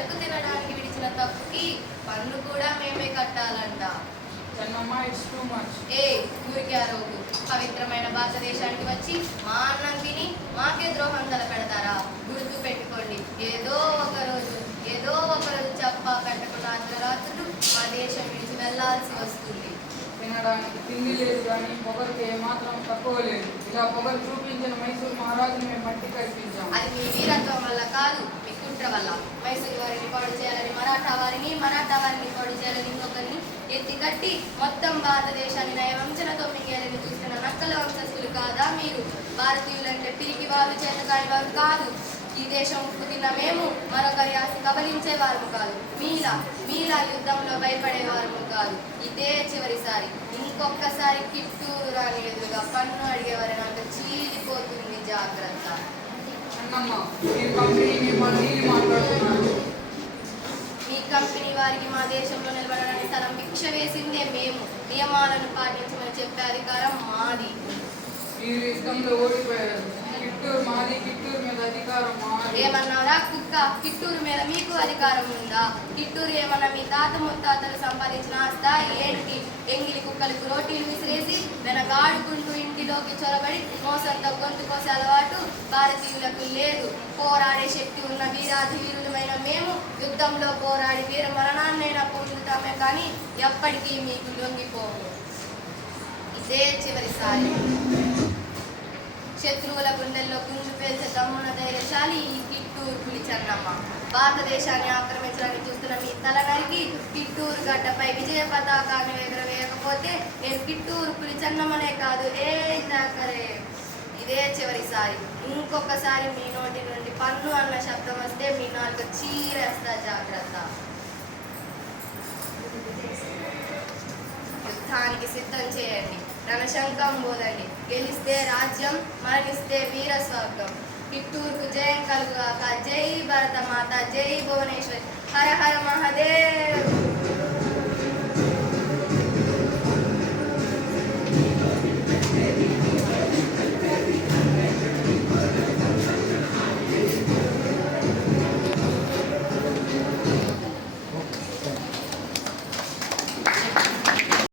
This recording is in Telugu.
సరుకు తినడానికి విడిచిన తప్పుకి పన్ను కూడా మేమే కట్టాలంట. ఏ ఊరికి ఆరోగు పవిత్రమైన భారతదేశానికి వచ్చి మా అన్నం తిని మాకే ద్రోహం తలపెడతారా? గుర్తు పెట్టుకోండి, ఏదో ఒక రోజు చెప్ప పెట్టకుండా అర్ధరాత్రులు మా దేశం విడిచి వెళ్లాల్సి వస్తుంది. తినడానికి తిండి లేదు కానీ పొగరికి ఏమాత్రం తక్కువ లేదు. ఇలా పొగరు చూపించిన మైసూరు మహారాజుని మేము మట్టి కల్పించాం. అది మీ వీరత్వం వల్ల కాదు, మీ కుట్ర వల్ల. మైసూరు వారిని పాడు చేయాలని మరాఠా వారిని పాడు చేయాలని ఇంకొకరిని ఎత్తి కట్టి మొత్తం భారతదేశాన్ని నయవంచనతో మింగేయాలని చూస్తున్న నక్కల వంశస్థులు కాదా మీరు? భారతీయులంటే పిరికి వారు, చేతకాని వారు కాదు. ఈ దేశం ఉప్పు తిన్న మేము మరొకరి ఆస్తి కబలించే వారు కాదు. మీలా యుద్ధంలో భయపడేవారు కాదు. ఇదే చివరిసారి. ఇంకొకసారి కిట్టూరు రాని ఎదురుగా పన్ను అడిగేవారు నాకు చీలిపోతుంది. జాగ్రత్త. మీ కంపెనీ వారికి మా దేశంలో నిలబడడానికి స్థలం భిక్ష వేసిందే మేము. నియమాలను పాటించమని చెప్పే అధికారం మాది. ఏమన్నారా కుక్క? కిట్టూరు మీద మీకు అధికారం ఉందా? కిట్టూరు ఏమన్నా మీ తాత ముత్తాతలు సంపాదించిన ఆస్తా ఏంటి? ఎంగిలి కుక్కలకు రోటీలు విసిరేసి వెనకాడుకుంటూ ఇంటిలోకి చొరబడి మోసంతో గొంతు కోసే అలవాటు భారతీయులకు లేదు. పోరాడే శక్తి ఉన్న వీరాధివీరులమైన మేము యుద్ధంలో పోరాడి వీర మరణాన్నైనా పొందుతామే కానీ ఎప్పటికీ మీకు లొంగిపోము. ఇదే చివరిసారి. శత్రువుల గుండెల్లో గుండు పేల్చే దమ్మున ధైర్యశాలి ఈ కిట్టూరు పులి చెన్నమ్మ. భారతదేశాన్ని ఆక్రమించడానికి చూస్తున్న మీ తల నరికి కిట్టూరు గడ్డపై విజయ పతాకాన్ని ఎగరవేయకపోతే నేను కిట్టూరు పులి చెన్నమ్మనే కాదు. జాకరే. ఇదే చివరిసారి. ఇంకొకసారి మీ నోటి నుండి పన్ను అన్న శబ్దం వస్తే మీ నాలుగు చీరేస్తా. జాగ్రత్త. యుద్ధానికి సిద్ధం చేయండి. రణశంఖం బోదండి. గెలిస్తే రాజ్యం, మరణిస్తే వీర స్వర్గం. కిట్టూరుకు జయం కలుగుగాక. జై భరతమాత, జై భువనేశ్వరి. హర హర